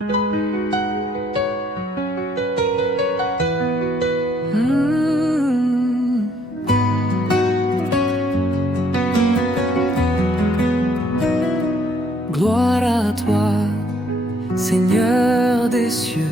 Hmm. Gloire à toi, Seigneur des cieux,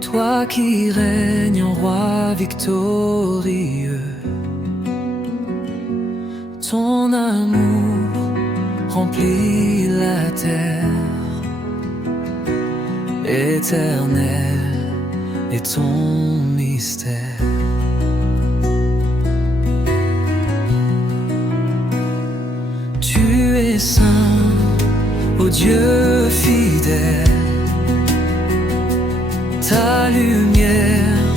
toi qui règnes en roi victorieux. Ton amour remplit la terre, éternel est ton mystère. Tu es saint, ô Dieu fidèle, ta lumière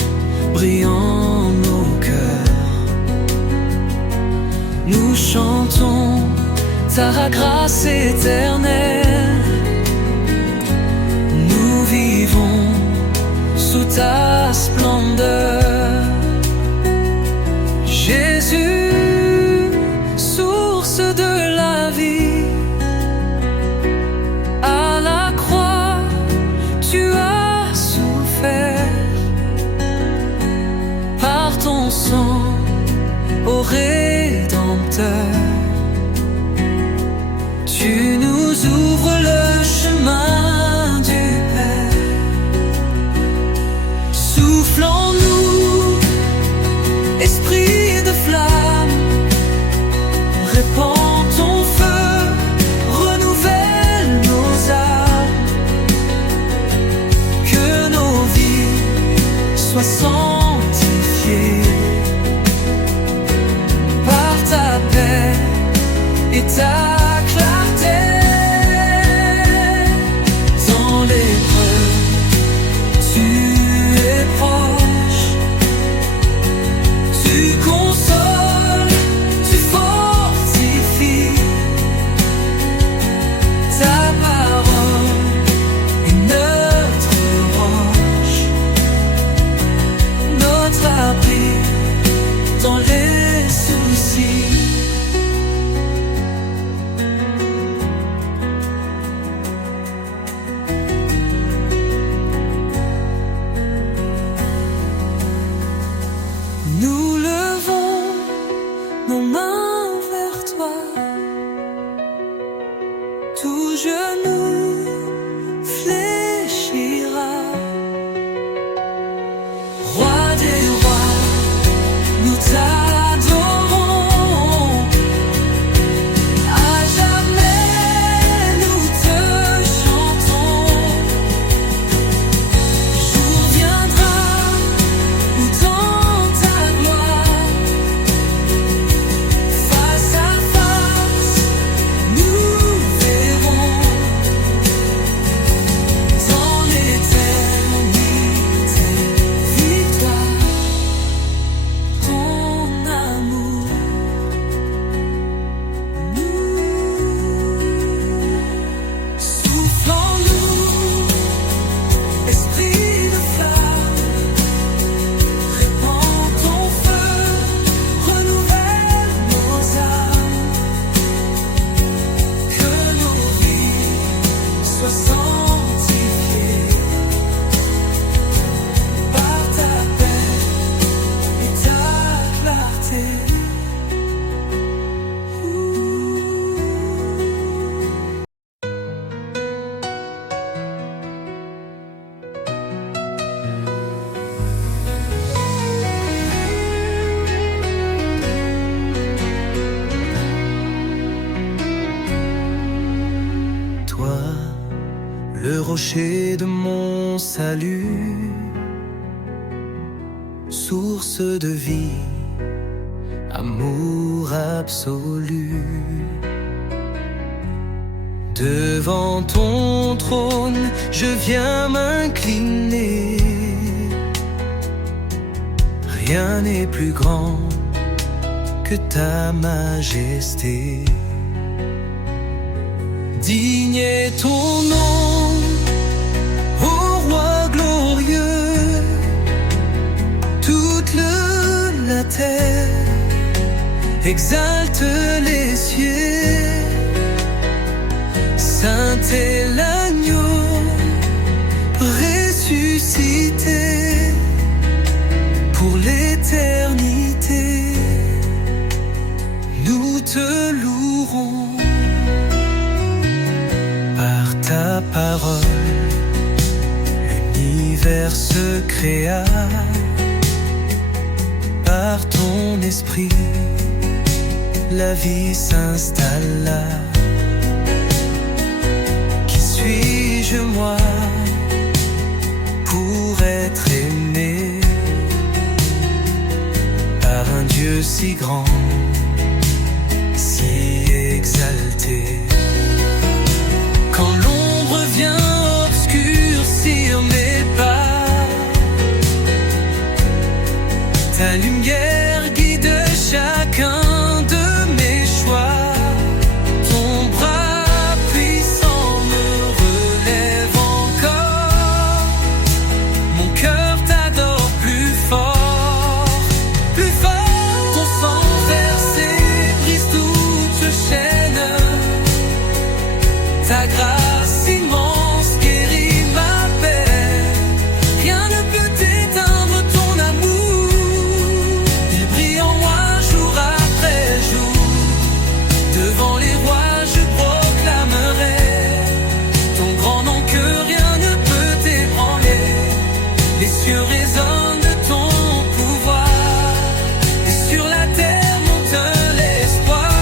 brille en nos cœurs. Nous chantons ta grâce éternelle, nous vivons sous ta splendeur. Jésus, source de la vie, à la croix tu as souffert. Par ton sang, ô Rédempteur, tu nous ouvres le chemin du Père. Souffle en nous, esprit de flamme, répands ton feu, renouvelle nos âmes. Que nos vies soient sanctifiées par ta paix et ta clarté. Dans l'épreuve, tu es proche, tu consoles, tu fortifies. Ta parole est notre roche, notre abri dans les soucis. Nous levons nos mains vers toi, tout genou fléchira. Roi des rois, nous t'adorons, à jamais nous te chantons. Jour viendra où dans ta gloire, face à face, nous verrons. Dans l'éternité, victoire, ton amour. Souffle en nous, esprit de flamme, répands ton feu, renouvelle nos âmes. Que nos vies soient sanctifiées par ta paix et ta clarté. Toi, le rocher de mon salut, source de vie, amour absolu. Devant ton trône, je viens m'incliner. Rien n'est plus grand que ta majesté. Digne est ton nom, ô roi glorieux. Toute la terre exalte les cieux. Saint est l'agneau ressuscité pour l'éternité. Nous te louerons par ta parole. L'univers se créa par ton esprit. La vie s'installa. Qui suis-je moi pour être aimé par un Dieu si grand, si exalté? Quand l'ombre vient obscurcir mes pas, ta lumière guide chacun de mes choix. Ton bras puissant me relève encore. Mon cœur t'adore plus fort, plus fort. Ton sang versé brise toute chaîne. Ta grâce immense guérit ma peine. Rien ne peut éteindre ton amour. Il brille en moi jour après jour. Devant les rois je proclamerai ton grand nom que rien ne peut ébranler. Les cieux résonnent de ton pouvoir et sur la terre monte l'espoir.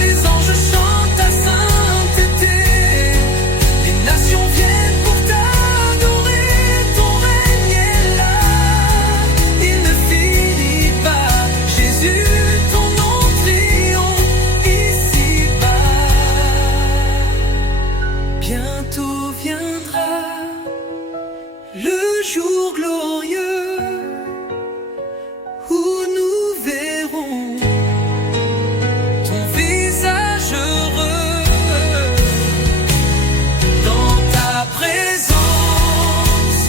Les anges chantent ta sainteté, les nations viennent pour t'adorer. Ton règne est là, il ne finit pas. Jésus, ton nom triomphe ici-bas. Bientôt viendra le jour glorieux où nous verrons ton visage heureux. Dans ta présence,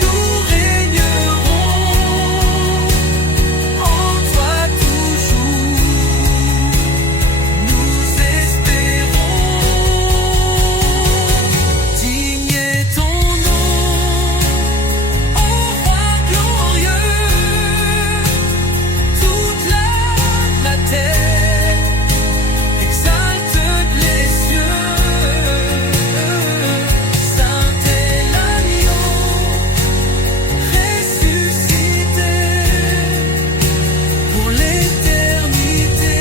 nous régnerons. En toi toujours, nous espérons. Digne est ton nom, ô roi glorieux. Toute la terre exalte les cieux. Saint est l'agneau ressuscité pour l'éternité.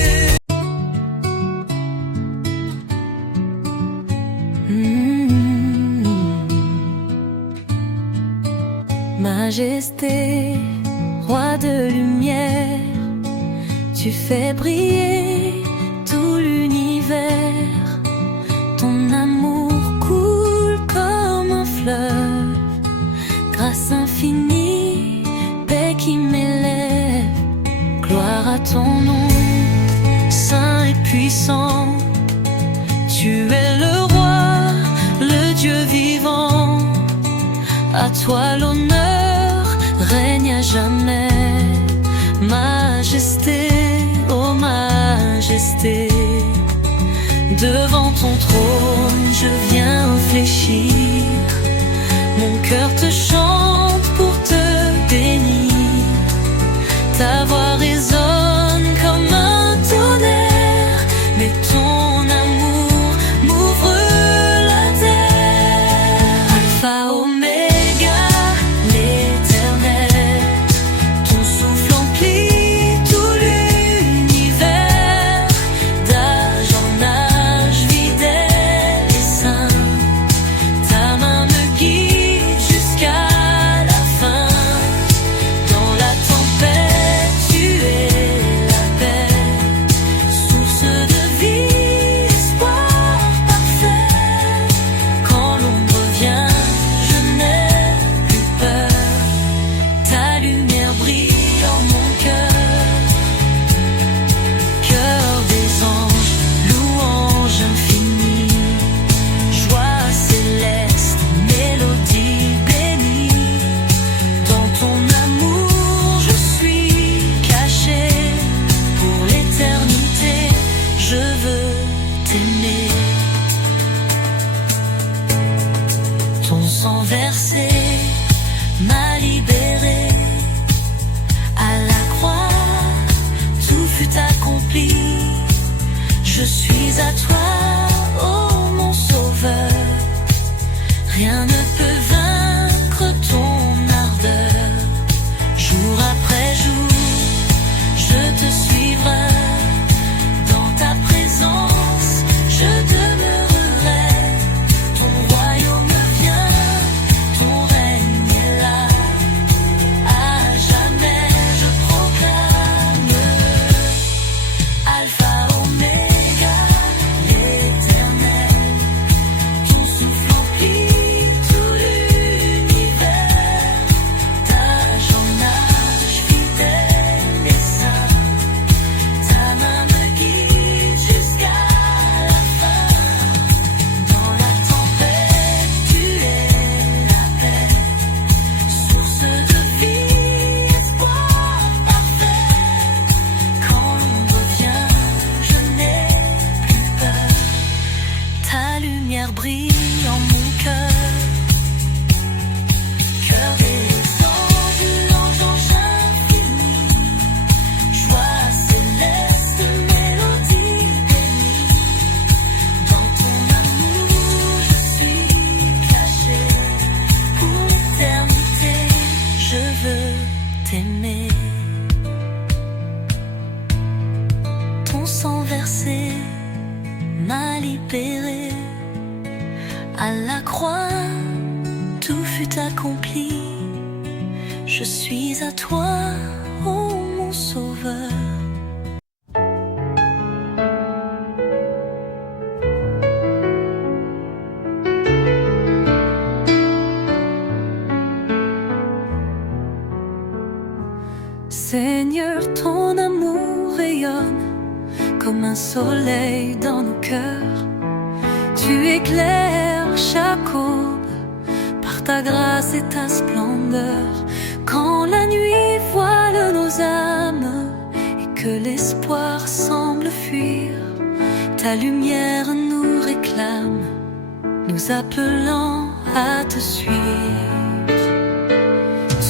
Majesté, roi de lumière, tu fais briller tout l'univers. Ton amour coule comme un fleuve, grâce infinie, paix qui m'élève. Gloire à ton nom, saint et puissant. Tu es le roi, le Dieu vivant. À toi l'honneur règne à jamais. Majesté, ô majesté, devant ton trône je viens fléchir. Mon cœur te chante pour te bénir. Ta voix résonne comme un tonnerre, mais ton amour m'ouvre la terre. Alpha, Oméga, l'éternel, ton souffle emplit tout l'univers. D'âge en âge, fidèle et saint, ta main me guide jusqu'à versé m'a libéré. À la croix, tout fut accompli. Je suis à toi, ô mon sauveur. Rien ne peut vaincre ton ardeur. Jour après jour, je te suivrai. Dans ta présence, je demeurerai. Ton royaume vient, ton règne est là. À jamais je proclame Alpha, Oméga, l'Éternel. Ton souffle emplit tout l'univers. D'âge en âge, fidèle et saint. Ta main me guide jusqu'à la fin. Dans la tempête, tu es la paix. Source de vie, espoir parfait. Quand l'ombre vient, je n'ai plus peur. Ta lumière brille en mon cœur. Cœur des anges, l'ange infini. Joie céleste, mélodie bénie. Dans ton amour, je suis caché. Pour l'éternité, je veux t'aimer. Ton sang versé m'a libéré. À la croix, tout fut accompli. Je suis à toi, ô mon sauveur. Seigneur, ton amour rayonne comme un soleil dans nos cœurs. Tu éclaires chaque aube par ta grâce et ta splendeur. Quand la nuit voile nos âmes et que l'espoir semble fuir, ta lumière nous réclame, nous appelant à te suivre.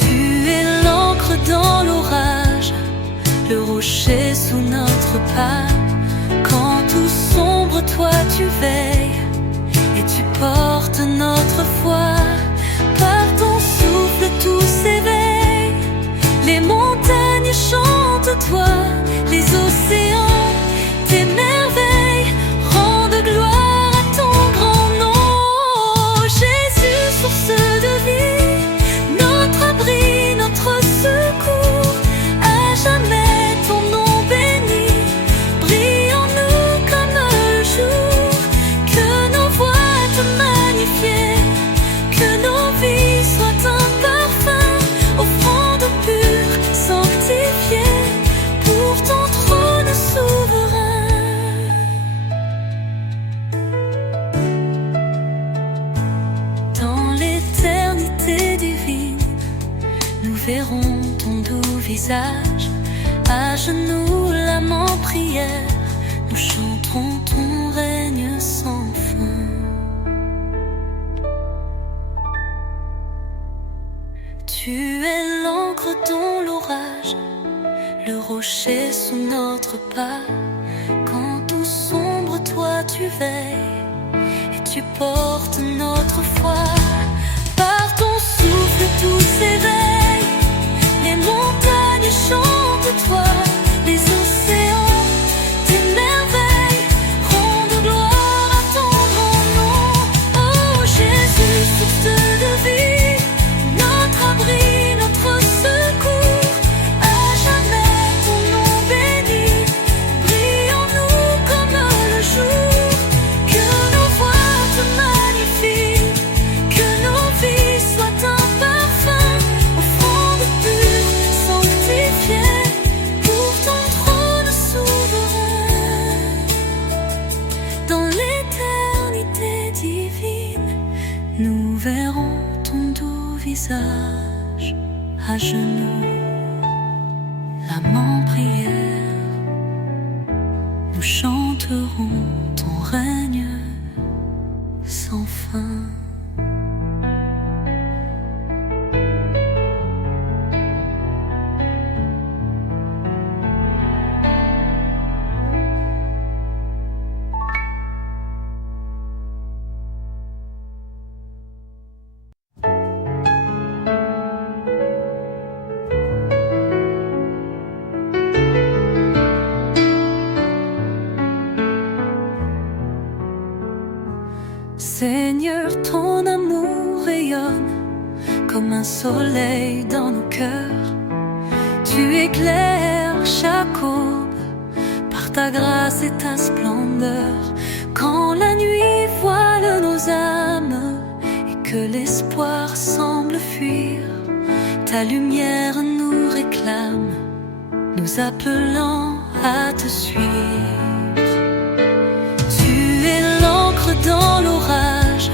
Tu es l'encre dans l'orage, le rocher sous notre pas. Quand tout sombre, toi tu veilles et tu portes notre foi. Par ton souffle tout s'éveille, les montagnes chantent toi, les océans t'émerveillent, rendent gloire à ton grand nom. Jésus, source de vie, notre abri, notre secours, à jamais ton nom béni, brille en nous comme le jour. Que nos voix te magnifient, que nos vies soient un parfum, offrande pure, sanctifiée, pour ton trône souverain. Dans l'éternité divine, nous verrons ton doux visage. À genoux, l'âme en prière, nous chanterons ton règne sans fin. Tu es l'encre dans l'orage, le rocher sous notre pas. Quand tout sombre, toi tu veilles et tu portes notre foi. Par ton souffle tout s'éveille, les montagnes chantent toi, les océans t'émerveillent, rendent gloire à ton grand nom. Oh Jésus, source de vie, notre abri, notre secours, à jamais ton nom béni, brille en nous comme le jour. Que nos voix te magnifient, que nos vies soient un parfum, offrande pure, sanctifiée, pour ton trône souverain. Dans l'éternité divine, nous verrons ton doux visage. À genoux, l'âme en prière, nous chanterons ton règne sans fin. Seigneur, ton amour rayonne comme un soleil dans nos cœurs. Tu éclaires chaque aube par ta grâce et ta splendeur. Quand la nuit voile nos âmes et que l'espoir semble fuir, ta lumière nous réclame, nous appelant à te suivre. Tu es l'encre dans l'orage,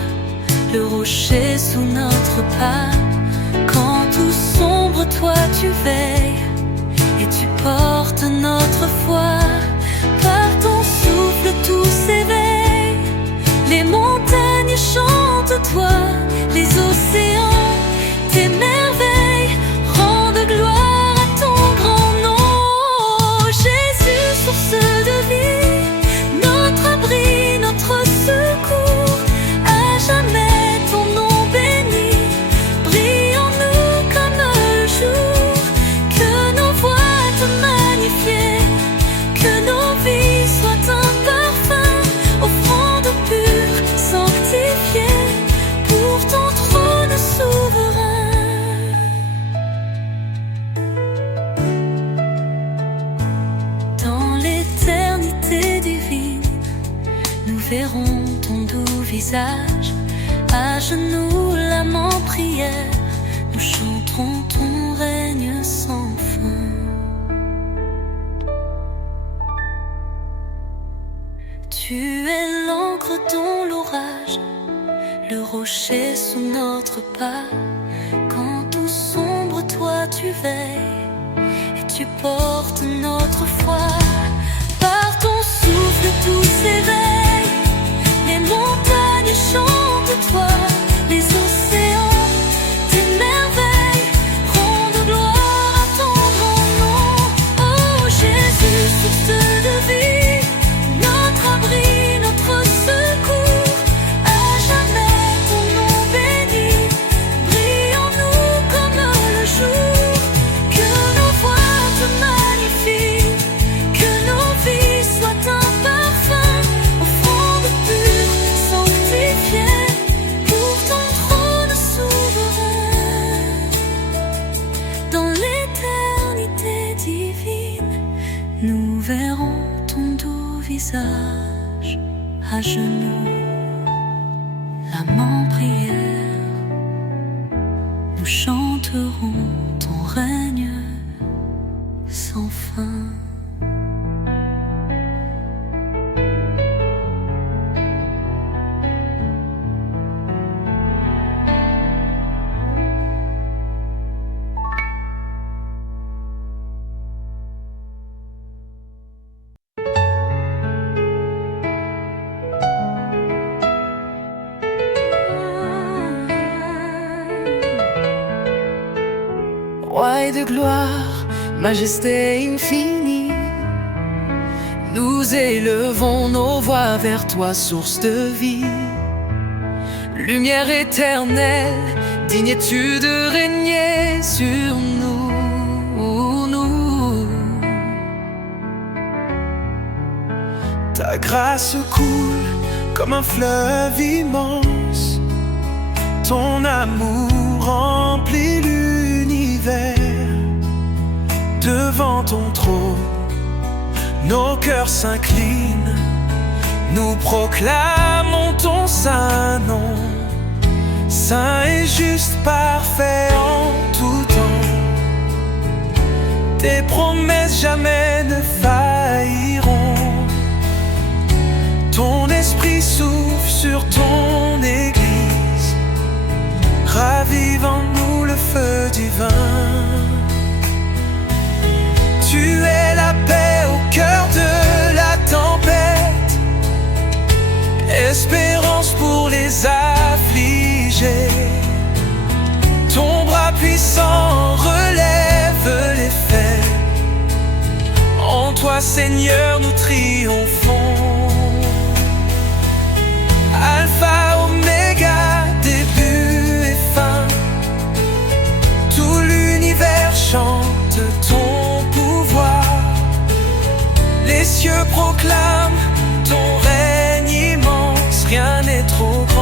le rocher sous notre pas. Quand tout sombre, toi tu veilles et tu portes notre foi. Par ton souffle tout s'éveille, les montagnes chantent toi, les océans t'émerveillent, rendent gloire à ton grand nom. Jésus, source de vie, notre abri, notre secours, à jamais ton nom béni, brille en nous comme le jour. Que nos voix te magnifient, que nos vies soient un parfum, offrande pure, sanctifiée, pour ton trône souverain. Dans l'éternité divine, nous verrons ton doux visage. À genoux, l'âme en prière, nous chanterons ton règne sans fin. Tu es l'encre dans l'orage, le rocher sous notre pas. Quand tout sombre, toi tu veilles et tu portes notre foi. Par ton souffle tout s'éveille, les montagnes chantent toi, les océans t'émerveillent, rendent gloire à ton grand nom. Oh Jésus, source de vie, notre abri, notre secours, à jamais ton nom béni, brille en nous comme le jour. Que nos voix te magnifient, que nos vies soient un parfum, offrande pure, sanctifiée, pour ton trône souverain. Dans l'éternité divine, nous verrons ton doux visage. À genoux, l'âme en prière, nous chanterons ton règne sans fin. Roi de gloire, majesté infinie, nous élevons nos voix vers toi, source de vie. Lumière éternelle, digne es-tu de régner sur nous. Ta grâce coule comme un fleuve immense, ton amour remplit l'univers. Devant ton trône, nos cœurs s'inclinent, nous proclamons ton saint nom. Saint et juste, parfait en tout temps, tes promesses jamais ne failliront. Ton esprit souffle sur ton église, ravive en nous le feu divin. Tu es la paix au cœur de la tempête, espérance pour les affligés. Ton bras puissant relève les faibles, en toi Seigneur nous triomphons. Alpha, Oméga, début et fin, tout l'univers chante ton pouvoir. Les cieux proclament ton règne immense, rien n'est trop grand.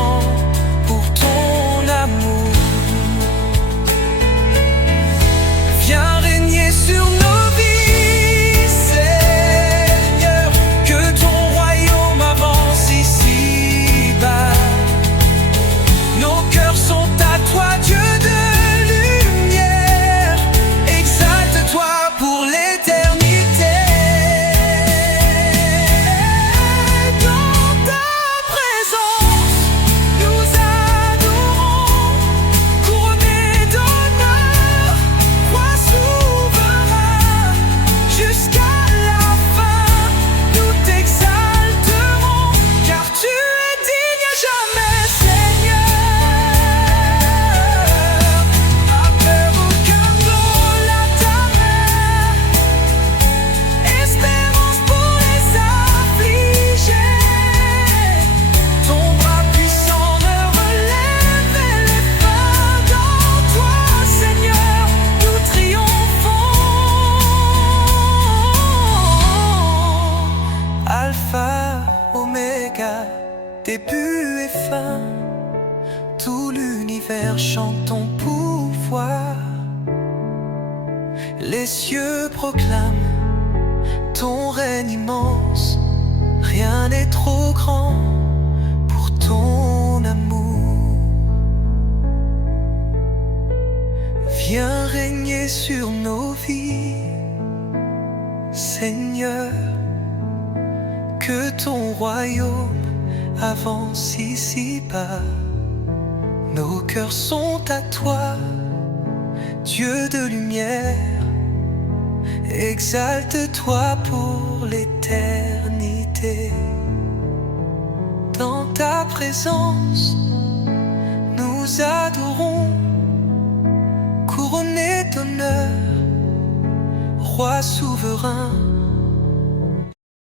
début et fin, tout l'univers chante ton pouvoir. Les cieux proclament ton règne immense, rien n'est trop grand pour ton amour. Viens régner sur nos vies, Seigneur, que ton royaume avance ici-bas. Nos cœurs sont à toi, Dieu de lumière. Exalte-toi pour l'éternité. Dans ta présence, nous adorons, couronnés d'honneur, Roi souverain.